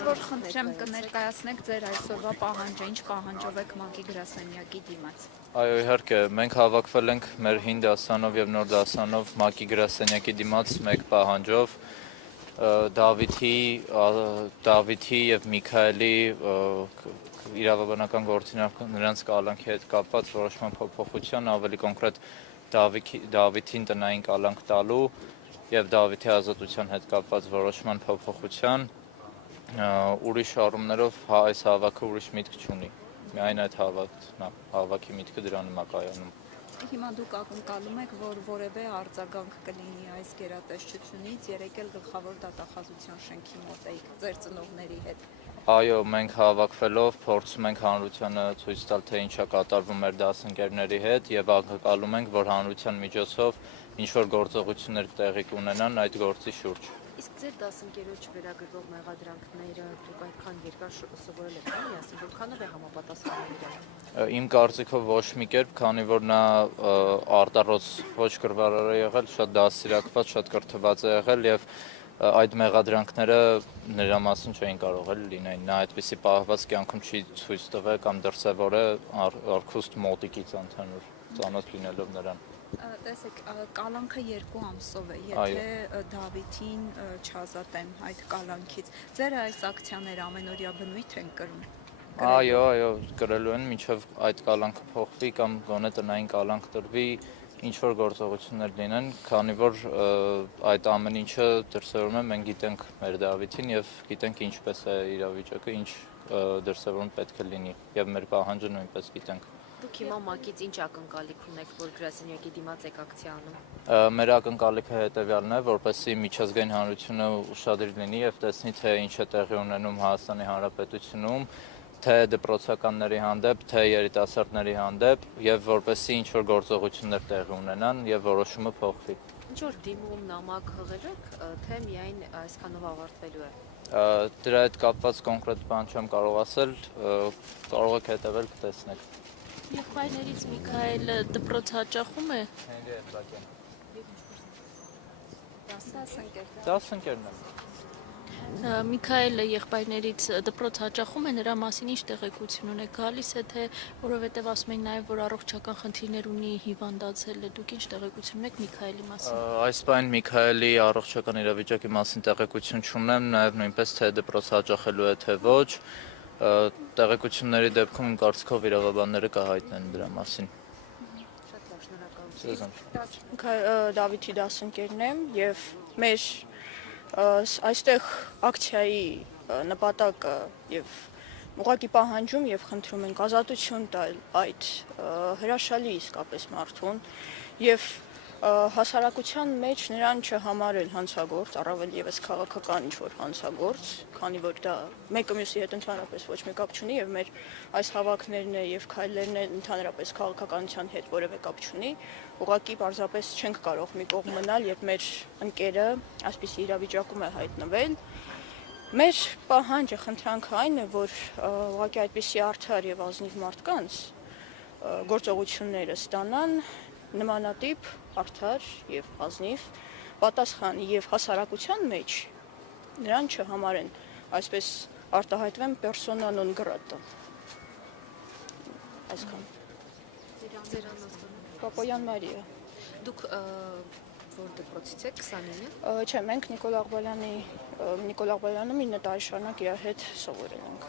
Ինձ որ խնդրեմ կներկայացնեք ձեր այսօրվա պահանջը, ինչ պահանջով եք ՄԱԿ-ի գրասենյակի դիմաց։ Այո, իհարկե, մենք հավաքվել ենք մեր հին դասանով եւ նոր դասանով ՄԱԿ-ի գրասենյակի դիմաց մեկ պահանջով Դավիթի եւ Միքայելի իրավաբանական գործունեության նրանց կալանքի հետ կապված որոշման փոփոխության, ավելի կոնկրետ Դավիթին տնային կալանք տալու եւ Դավիթի ազատության հետ կապված որոշման փոփոխության ուրիշ առումներով այս հավաքը ուրիշ միտք չունի։ Միայն այդ հավաքի միտքը դրանում է կայանում։ Հիմա դուք ակնկալում եք, որ որևէ արձագանք կլինի այս գերատեսչությունից, երեկ էլ գլխավոր դատախազության շենքի մոտ էիք ձեր ծնողների հետ։ Այո, մենք հավաքվելով փորձում ենք հանրությանը ցույց տալ, թե ինչ է կատարվում մեր դասընկերների հետ եւ ակնկալում ենք, որ հանրության միջոցով ինչ որ գործողություններ տեղի կունենան այդ գործի շուրջ։ Իսկ ձեր դասընկերոջ վերագրվող մեղադրանքները դուք այդքան երկար սովորել եք, միասին որքանով է համապատասխանում իրար։ Իմ կարծիքով ոչ մի կերպ, քանի որ նա արտառոց ոչ կրվարար է եղել, շատ դաստիարակված, շատ կրթված է եղել եւ այդ մեղադրանքները նրա մասին չէին կարող էլ լինել։ Նա այդպիսի պահված կյանքում չի ցույց տվել կամ դրսևորե արքուստ մոտիկից ընդհանուր ծանոթ լինելով նրան։ Տեսեք, կալանքը 2 ամսով է, եթե Դավիթին չազատեն այդ կալանքից, ձեր այս ակցիաները ամենօրյա բնույթ են կրում։ Այո, կրելու են, մինչև այդ կալանքը փոխվի կամ գոնե տնային կալանք տրվի, ինչ որ գործողություններ լինեն, քանի որ այդ ամեն ինչը դրսևորում է, մենք գիտենք մեր Դավիթին եւ գիտենք ինչպես է իրավիճակը, ինչ դրսևորում պետք է լինի եւ մեր պահանջը նույնպես գիտենք։ Դուք հիմա ՄԱԿ-ից ինչ ակնկալիք ունեք, որ գրասենյակի դիմաց եք ակցիա անում։ Մեր ակնկալիքը հետեւյալն է, որպեսզի միջազգային հանրությունը ուշադիր լինի եւ տեսնի, թե ինչ է տեղի ունենում Հայաստանի Հանրապետությունում, թե դպրոցականների հանդեպ, թե երիտասարդների հանդեպ եւ որպեսզի ինչ որ գործողություններ տեղի ունենան եւ որոշումը փոխվի։ Ինչ որ դիմում նամակ հղել եք, թե միայն այսքանով ավարտվելու է։ Դրա հետ կապված կոնկրետ բան չեմ կարող ասել, կարող եք հետևել, կտեսնեք։ Եղբայրներից Միքայելը դպրոց հաճախում է։ Դասընկերն է։ Միքայելը եղբայրներից դպրոց հաճախում է, նրա մասին ինչ տեղեկություն ունեք, գալիս է թե որովհետև ասում են նաև որ առողջական խնդիրներ ունի, հիվանդացել է, դուք ինչ տեղեկություն ունեք Միքայելի մասին։ Այս բան Միքայելի առողջական իրավիճակի մասին տեղեկություն չունեմ, նաև նույնպես թե դպրոց հաճախելու է թե ոչ, տեղեկությունների դեպքում իմ կարծիքով իրավաբանները կհայտնեն դրա մասին։ Շատ լավ, շնորհակալություն։ Դավիթի դասընկերն եմ եւ մեր այստեղ ակցիայի նպատակը եւ ուղղակի պահանջում եւ խնդրում ենք ազատություն տալ այդ հրաշալի իսկապես մարդուն եւ հասարակության մեջ նրան չհամարել հանցագործ, առավել եւս քաղաքական ինչ-որ հանցագործ, քանի որ դա մեկը մյուսի հետ ընդհանրապես ոչ մի կապ չունի եւ մեր այս հավաքներն եւ քայլերն ընդհանրապես քաղաքականության հետ որևէ կապ չունի, ուղղակի պարզապես չենք կարող մի կողմ մնալ, երբ մեր ընկերը այսպիսի իրավիճակում է հայտնվել։ Մեր պահանջը, խնդրանքը այն է, որ ուղղակի այդպիսի արդար եւ ազնիվ մարդկանց գործողությունները ստանան նմանատիպ արդար եւ ազնիվ պատասխան եւ հասարակության մեջ նրան չհամարեն, այսպես արտահայտվեմ persona non grata։ Այսքան։ Ձեր անունը։ Պապոյան Մարիա։ Դուք որ դպրոցից եք 29-ը։ Չէ, մենք Նիկոլ Աղբալյանը 9 տարի շարունակ իր հետ սովորել ենք։